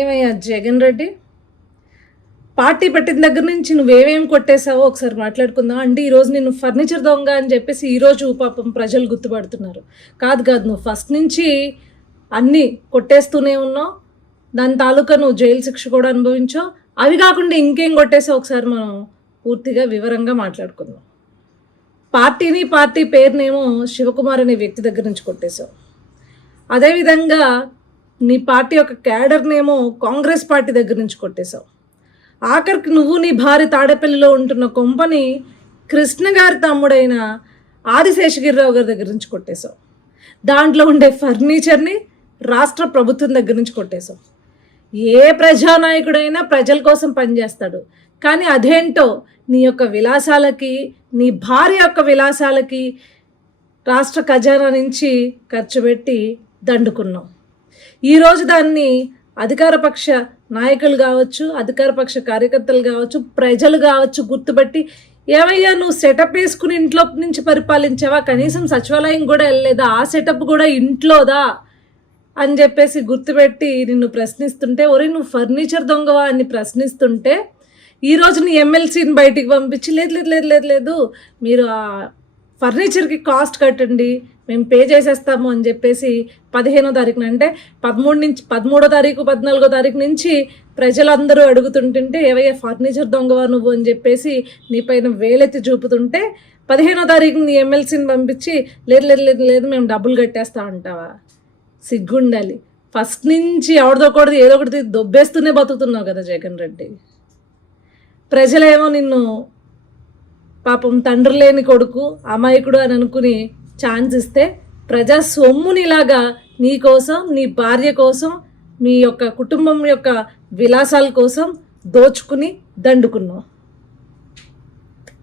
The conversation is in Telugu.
ఏమయ్యా జగన్ రెడ్డి? పార్టీ పెట్టిన దగ్గర నుంచి నువ్వేమేమి కొట్టేశావో ఒకసారి మాట్లాడుకుందాం. అంటే ఈరోజు నేను ఫర్నిచర్ దొంగ అని చెప్పేసి ఈరోజు పాపం ప్రజలు గుర్తుపడుతున్నారు. కాదు కాదు నువ్వు ఫస్ట్ నుంచి అన్నీ కొట్టేస్తూనే ఉన్నావు. దాని తాలూకా నువ్వు జైలు శిక్ష కూడా అనుభవించావు. అవి కాకుండా ఇంకేం కొట్టేసావు ఒకసారి మనం పూర్తిగా వివరంగా మాట్లాడుకుందాం. పార్టీని పార్టీ పేరునేమో శివకుమార్ అనే వ్యక్తి దగ్గర నుంచి కొట్టేశావు. అదేవిధంగా నీ పార్టీ యొక్క క్యాడర్నేమో కాంగ్రెస్ పార్టీ దగ్గర నుంచి కొట్టేశావు. ఆఖరికి నువ్వు నీ భార్య తాడేపల్లిలో ఉంటున్న కొంపని కృష్ణ గారి తమ్ముడైన ఆదిశేషగిరిరావు గారి దగ్గర నుంచి కొట్టేశావు. దాంట్లో ఉండే ఫర్నిచర్ని రాష్ట్ర ప్రభుత్వం దగ్గర నుంచి కొట్టేశావు. ఏ ప్రజానాయకుడైనా ప్రజల కోసం పనిచేస్తాడు. కానీ అదేంటో నీ యొక్క విలాసాలకి నీ భార్య యొక్క విలాసాలకి రాష్ట్ర ఖజానా నుంచి ఖర్చు పెట్టి దండుకున్నాం ఈరోజు దాన్ని అధికారపక్ష నాయకులు కావచ్చు అధికారపక్ష కార్యకర్తలు కావచ్చు ప్రజలు కావచ్చు గుర్తుపట్టి ఏమయ్యా నువ్వు సెటప్ వేసుకుని ఇంట్లో నుంచి పరిపాలించావా? కనీసం సచివాలయం కూడా వెళ్ళలేదా? ఆ సెటప్ కూడా ఇంట్లోదా? అని చెప్పేసి గుర్తుపెట్టి నిన్ను ప్రశ్నిస్తుంటే ఒరే నువ్వు ఫర్నిచర్ దొంగవా అని ప్రశ్నిస్తుంటే ఈరోజు నీ ఎమ్మెల్సీని బయటికి పంపించి లేదు లేదు లేదు లేదు లేదు మీరు ఫర్నిచర్కి కాస్ట్ కట్టండి మేము పే చేసేస్తాము అని చెప్పేసి పదిహేనో తారీఖున అంటే పదమూడు నుంచి పదమూడో తారీఖు పద్నాలుగో తారీఖు నుంచి ప్రజలందరూ అడుగుతుంటుంటే ఏవయ్యా ఫర్నిచర్ దొంగవా నువ్వు అని చెప్పేసి నీ పైన వేలెత్తి చూపుతుంటే పదిహేనో తారీఖు నీ ఎమ్మెల్సీని పంపించి లేదు లేదు లేదు లేదు మేము డబ్బులు కట్టేస్తా అంటావా? సిగ్గుండాలి. ఫస్ట్ నుంచి ఎవరిదో ఒకటి ఏదో ఒకటి దొబ్బేస్తూనే బతుకుతున్నావు కదా జగన్ రెడ్డి. ప్రజలేమో నిన్ను పాపం తండ్రి లేని కొడుకు అమాయకుడు అని అనుకుని ఛాన్స్ ఇస్తే ప్రజా సొమ్మునిలాగా నీ కోసం నీ భార్య కోసం మీ యొక్క కుటుంబం యొక్క విలాసాల కోసం దోచుకుని దండుకున్నావు